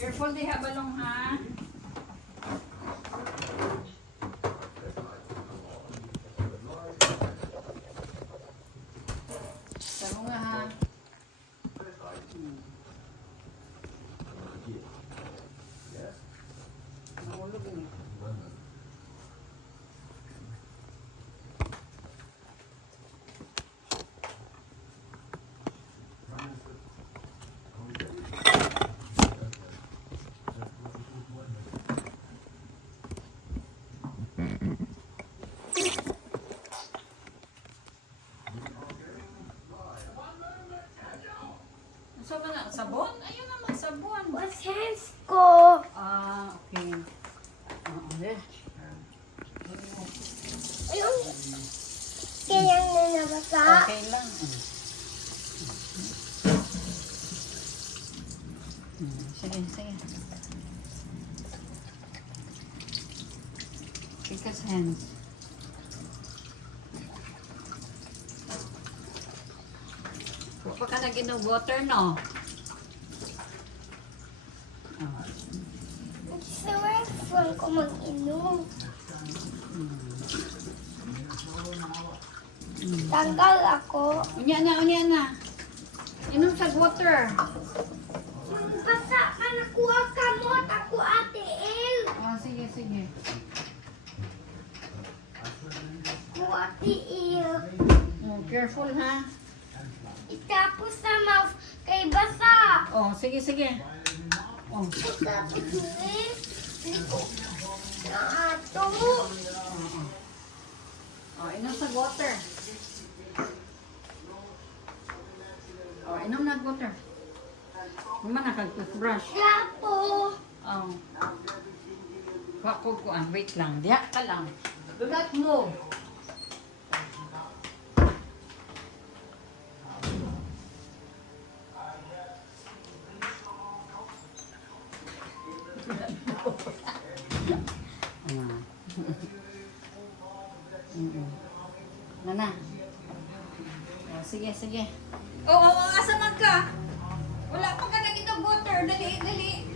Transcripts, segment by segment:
Careful diha balong ha. Tama nga ha. Nahulog ni. So ba na sabon? Ayun naman sabon. What's hands ko? Ah, okay. Okay. Ayun. Kanyang na nabasa. Okay lang. Sige, sige. Because hands. Huwag ka na water, no? Oh. Sa restaurant ko mag-inom. Tanggal ako. Unya na. Inom sa water. Basa ka nakuha ka mo. Ako ate El. Oh, sige, sige. Ako ate El. Oh, careful, ha? Itapos sa mouth kay basa. Oh, sige, sige. Oh. Itapos ulit. Na ato. Oh, inom sa water. Oh, inom na water. Naman nakag-toothbrush. Gapo. Oh. Wako ko wait lang. Diya ka lang. Do not move. Nana. Oh, sige, sige. Oh, asa man ka? Wala pa ka nag-inom water. Dali, dali.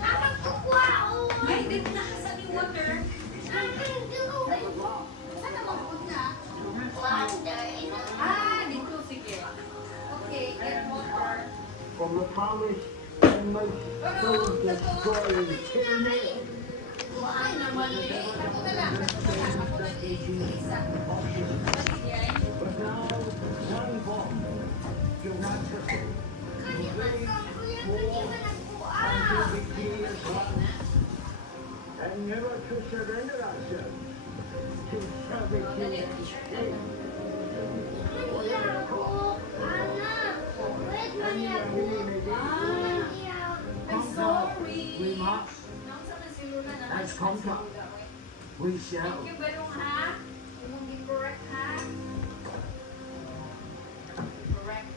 Anak ko kwao. Ay, dito na sa ni water. Anak ko. Saan naman po na? Wonder. Dito, sige. Okay, get water. From the promise and most soldiers glory tyranny. Ay, naman eh. Ako na lang. Ako na isa. But now, one bomb, you're not trusted. And never to surrender ourselves to savage I'm sorry. We must, as conquer, we shall. Thank you, Balong, ha? Yung correct, ha? Correct.